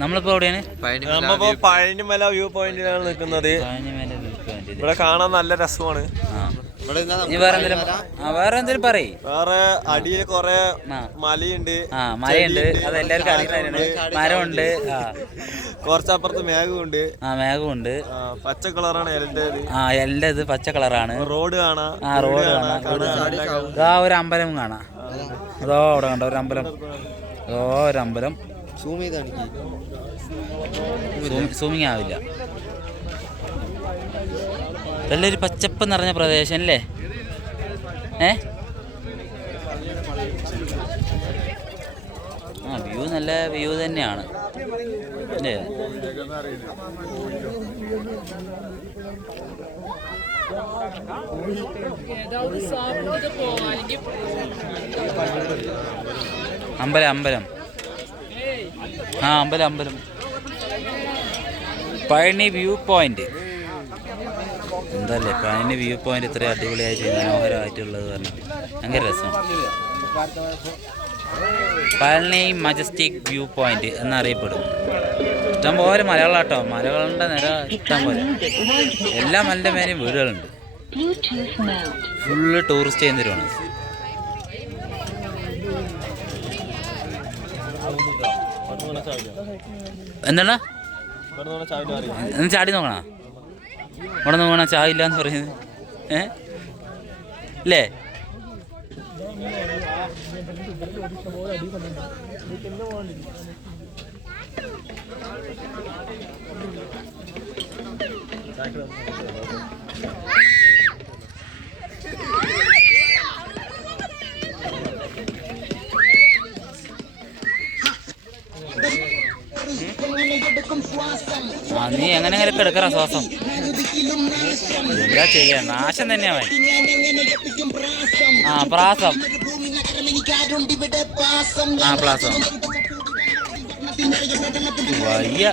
നമ്മളിപ്പോ എവിടെയാണ്? നമ്മളിപ്പോ പഴനിമല വ്യൂ പോയിന്റിലാണ് നിൽക്കുന്നത്. ഇവിടെ കാണാൻ നല്ല രസമാണ്. വേറെ എന്തെങ്കിലും പറയ്. വേറെ അടിയിൽ കൊറേ ആ. മലയുണ്ട് ആ മലയുണ്ട്. അത് എല്ലാവർക്കും അറിയുന്നതാണ് മരമുണ്ട്. കൊറച്ചപ്പുറത്ത് മേഘമുണ്ട്. ആ മേഘമുണ്ട്. പച്ച കളറാണ് ആ എല്ലത് ഇത് പച്ച കളറാണ്. റോഡ് കാണാം ആ റോഡ് കാണാം. ഇതാ ഒരു അമ്പലം കാണാം. അതോ അവിടെ കണ്ടോ ഒരു അമ്പലം. അതോ ഒരു അമ്പലം. സൂമിങ് ആവില്ല നല്ലൊരു പച്ചപ്പ് നിറഞ്ഞ പ്രദേശം അല്ലേ ഏ? ആ വ്യൂ നല്ല വ്യൂ തന്നെയാണ്. അല്ലേ? അമ്പലം അമ്പലം. ആ അമ്പലം അമ്പലം. പഴനി വ്യൂ പോയിന്റ് എന്തല്ലേ പഴനി വ്യൂ പോയിന്റ് ഇത്ര അടിപൊളിയായിട്ട് മനോഹരമായിട്ടുള്ളത് പറഞ്ഞു. ഭയങ്കര രസം. പഴനി മജസ്റ്റിക് വ്യൂ പോയിന്റ് എന്നറിയപ്പെടും ഇഷ്ടം പോലെ മലകളാട്ടോ. മലകളുടെ നിര ഇഷ്ടം പോലെ. എല്ലാ മലന്റെ മേലെയും വീടുകളുണ്ട്. ഫുള്ള് ടൂറിസ്റ്റ് ചെയ്യുന്നവരുമാണ്. എന്താണ്? ഒന്ന് ചാടി നോക്കണ? ഇവിടെ നോക്കണ ചാവില്ല എന്ന് പറയുന്നത്? ഏ? അല്ലേ ആ നീ എങ്ങനെ എങ്ങനെ എടുക്കറ ശ്വാസം എന്താ ചെയ്യാ നാശം തന്നെയാ ആ പ്രാസം ആ പ്രാസം വയ്യ